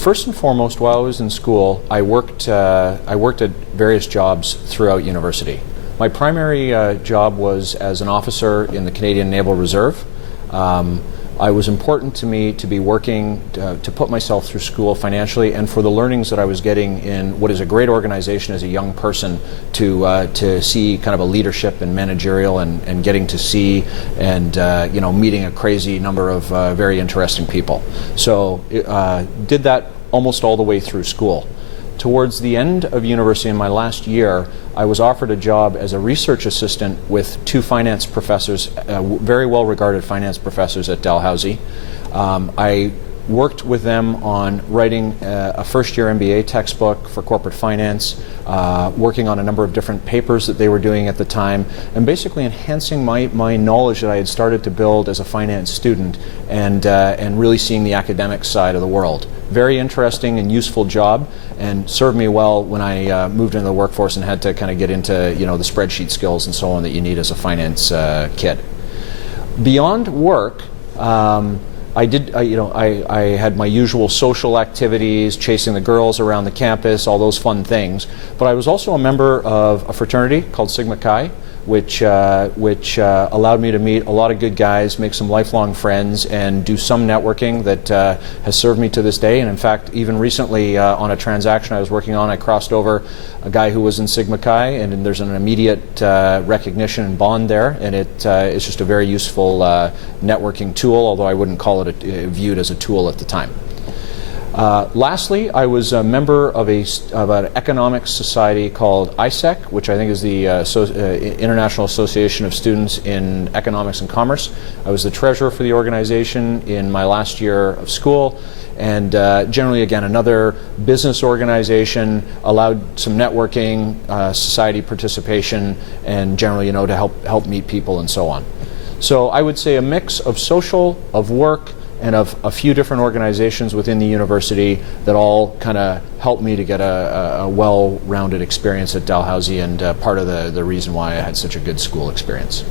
First and foremost, while I was in school, I worked at various jobs throughout university. My primary job was as an officer in the Canadian Naval Reserve. It was important to me to be working to put myself through school financially, and for the learnings that I was getting in what is a great organization as a young person, to see kind of a leadership and managerial and getting to see and meeting a crazy number of very interesting people. So did that almost all the way through school. Towards the end of university, in my last year, I was offered a job as a research assistant with two finance professors, very well-regarded finance professors at Dalhousie. I worked with them on writing a first-year MBA textbook for corporate finance, working on a number of different papers that they were doing at the time, and basically enhancing my knowledge that I had started to build as a finance student, and really seeing the academic side of the world. Very interesting and useful job, and served me well when I moved into the workforce and had to kind of get into the spreadsheet skills and so on that you need as a finance kid. Beyond work, I had my usual social activities, chasing the girls around the campus, all those fun things. But I was also a member of a fraternity called Sigma Chi, which allowed me to meet a lot of good guys, make some lifelong friends, and do some networking that has served me to this day. And in fact, even recently on a transaction I was working on, I crossed over a guy who was in Sigma Chi, and there's an immediate recognition and bond there, and it's just a very useful networking tool, although I wouldn't call it viewed as a tool at the time. Lastly, I was a member of an economics society called ISEC, which I think is the International Association of Students in Economics and Commerce. I was the treasurer for the organization in my last year of school, and generally, again, another business organization, allowed some networking, society participation, and generally, to help meet people and so on. So I would say a mix of social, of work, and of a few different organizations within the university that all kind of helped me to get a well-rounded experience at Dalhousie, and part of the reason why I had such a good school experience.